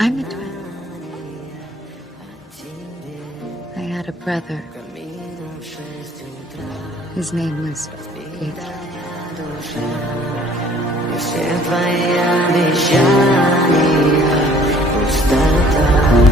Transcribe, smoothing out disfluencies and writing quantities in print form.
I'm a twin. I had a brother. His name was Pietro. Все твои обещания пустота.